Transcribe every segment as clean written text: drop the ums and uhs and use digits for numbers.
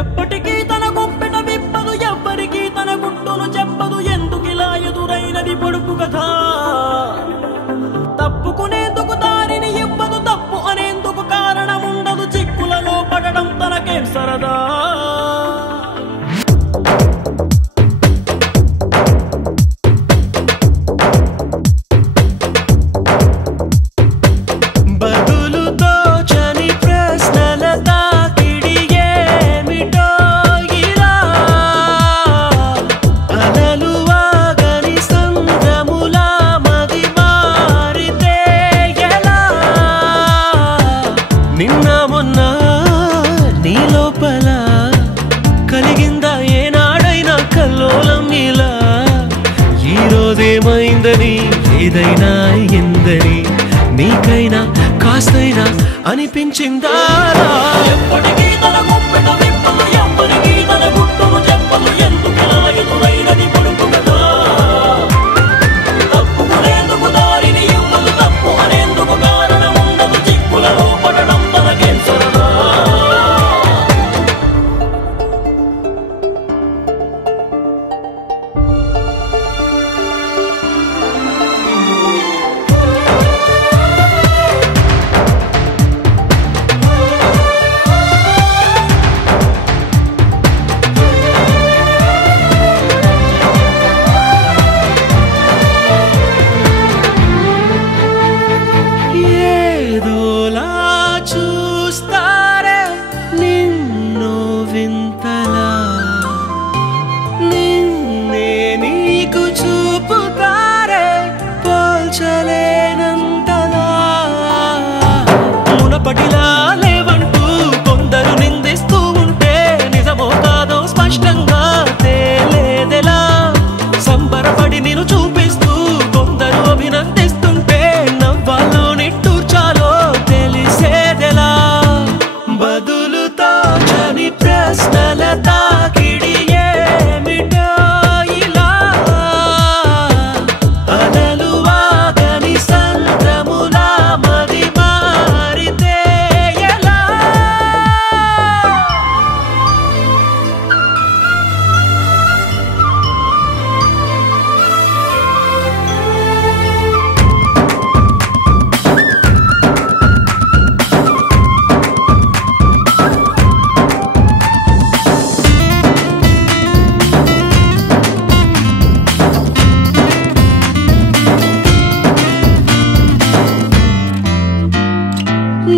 ఎప్పటికీ తన గుప్పెట విప్పదు, ఎవ్వరికీ తన గుట్టును చెప్పదు. ఎందుకిలా ఎదురైనది పొడుపు కథ? తప్పుకునేందుకు దారిని ఇవ్వదు, తప్పు అనేందుకు కారణం ఉండదు. చిక్కులలో పడడం తనకేం సరదా? ఏమైందని ఏదైనా ఎందని నీకైనా కాస్తైనా అనిపించిందా? ఎప్పటికీ తన గుప్పెట విప్పదు, ఎవ్వరికీ తన గుట్టును చెప్పదు. ఎందుకిలా ఎదురైనది పొడుపు కథ? తప్పుకునేందుకు దారిని ఇవ్వదు, తప్పు అనేందుకు కారణం ఉండదు. చిక్కులలో పడడం తనకేం సరదా? మునపటిలా లేవంటూ కొందరు నిందిస్తూ ఉంటే నిజమో కాదో స్పష్టంగా తేలేదెలా? సంబరపడి నిన్ను చూపిస్తూ కొందరు అభినందిస్తుంటే నవ్వాలో నిట్టూర్చాలో తెలిసేదెలా? బదులుతో చని ప్రశ్నల తాకిడి ఏమిటో ఇలా అలలు వాగని సంద్రములా మది మారితే ఎలా?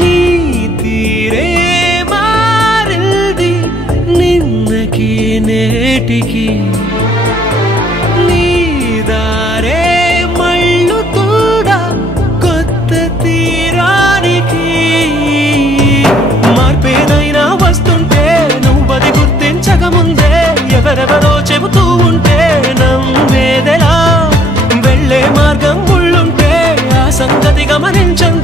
నీ తీరే మారింది నిన్నకి నేటికి, నీ దారే మళ్ళు కూడా కొత్త తీరానికి. మార్పేదైనా వస్తుంటే నువ్వది గుర్తించకముందే ఎవరెవరో చెబుతూ ఉంటే నమ్మేదెలా? వెళ్ళే మార్గం ముళ్ళుంటే ఆ సంగతి గమనించండి.